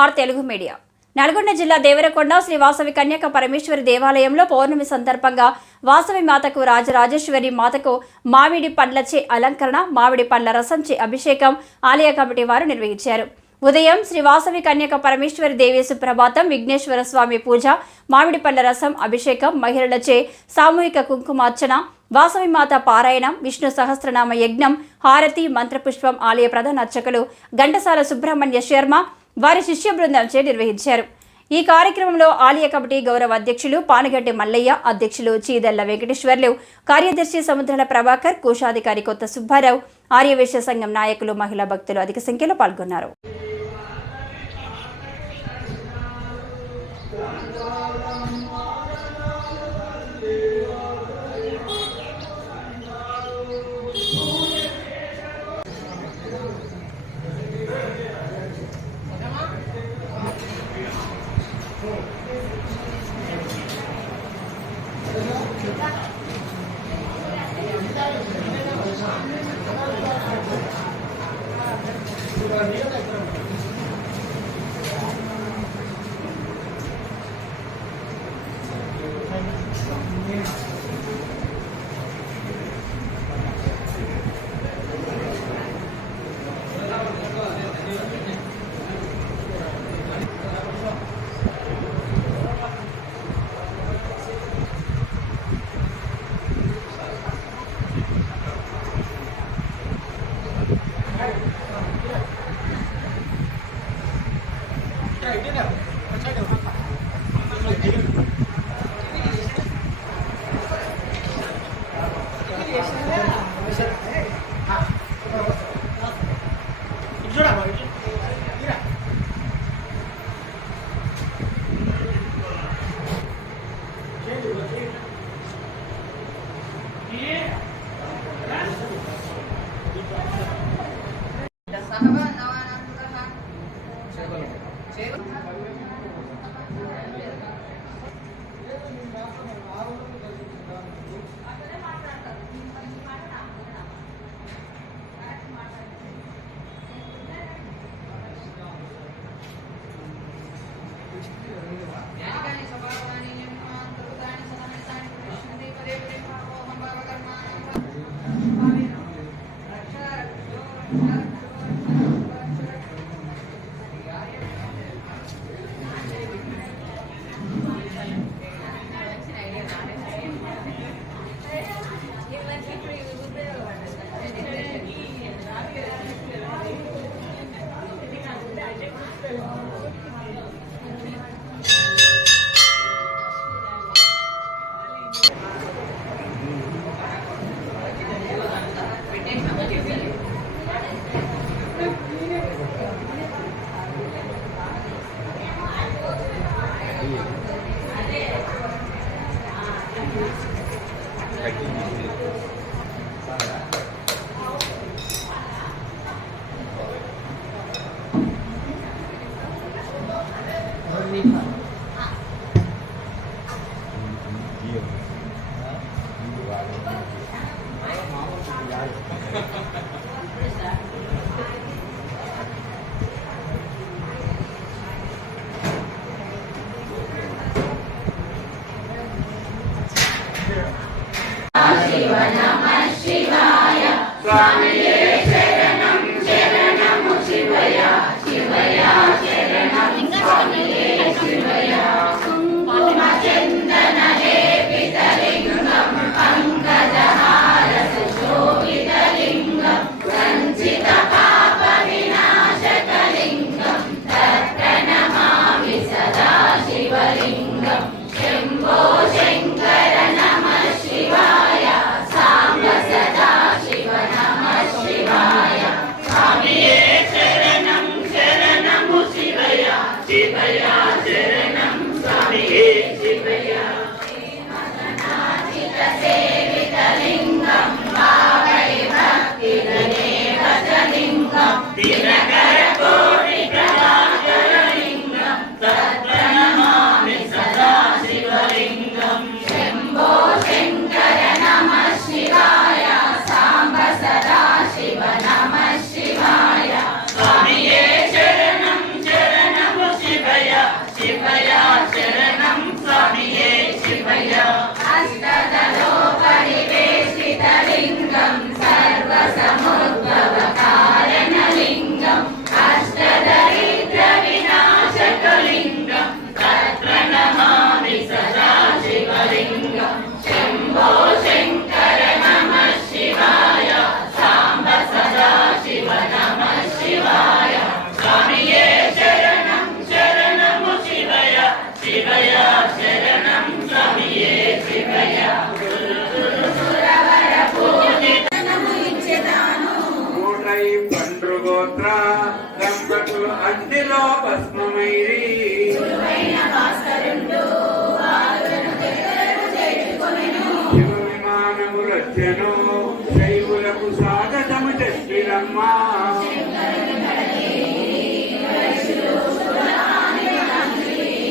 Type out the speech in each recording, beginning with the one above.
Are Telugu media. Nalgonda జిల్లా దేవరకొండ శ్రీ వాసవి కన్యక పరమేశ్వరి దేవాలయంలో పౌర్ణమి సందర్భంగా వాసవి మాతకు రాజరాజేశ్వరి మాతకు మామిడి పండ్లచే అలంకరణ, మామిడి పండ్ల రసంచే అభిషేకం ఆలయ కమిటీ వారు నిర్వహించారు. ఉదయం శ్రీ వాసవి కన్యక పరమేశ్వరి దేవి సుప్రభాతం, విఘ్నేశ్వర స్వామి పూజ, మామిడి పండ్ల రసం అభిషేకం, మహిళలచే సామూహిక కుంకుమార్చన, వాసవి మాత పారాయణం, విష్ణు సహస్రనామ యజ్ఞం, హారతి, మంత్రపుష్పం ఆలయ ప్రధాన అర్చకులు ఘంటసాల సుబ్రహ్మణ్య శర్మ వారి శిష్య బృందంచే నిర్వహించారు. ఈ కార్యక్రమంలో ఆలయ కమిటీ గౌరవ అధ్యక్షులు పానగడ్డి మల్లయ్య, అధ్యక్షులు చీదల్ల వెంకటేశ్వర్లు, కార్యదర్శి సముద్రాల ప్రభాకర్, కోశాధికారి కొత్త సుబ్బారావు, ఆర్యవేశ్య సంఘం నాయకులు, మహిళా భక్తులు అధిక సంఖ్యలో పాల్గొన్నారు. దినకర కోటి ప్రభాకర లింగం తత్ప్రణమామి సదా కాంచిరమ్మా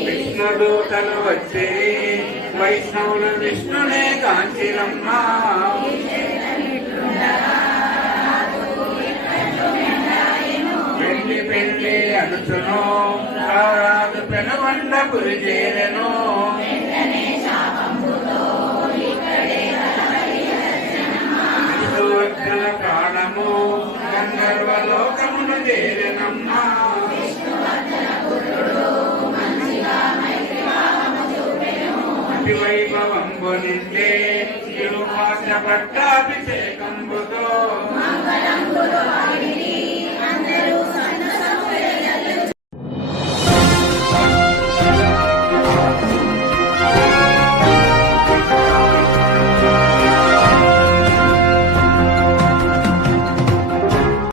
విష్ణుదూతలు వచ్చి వైష్ణవులు విష్ణునే కాంచిరమ్మా పెళ్లి పెళ్లి అనుచును రారాదు పెనుగొండ గురి చేరెను విష్ణువర్ధన ప్రాణము గంధర్వలోకమును చేరెనమ్మా వైభవంబు నిండే తిరుమాస పట్టాభిషేకంబుతో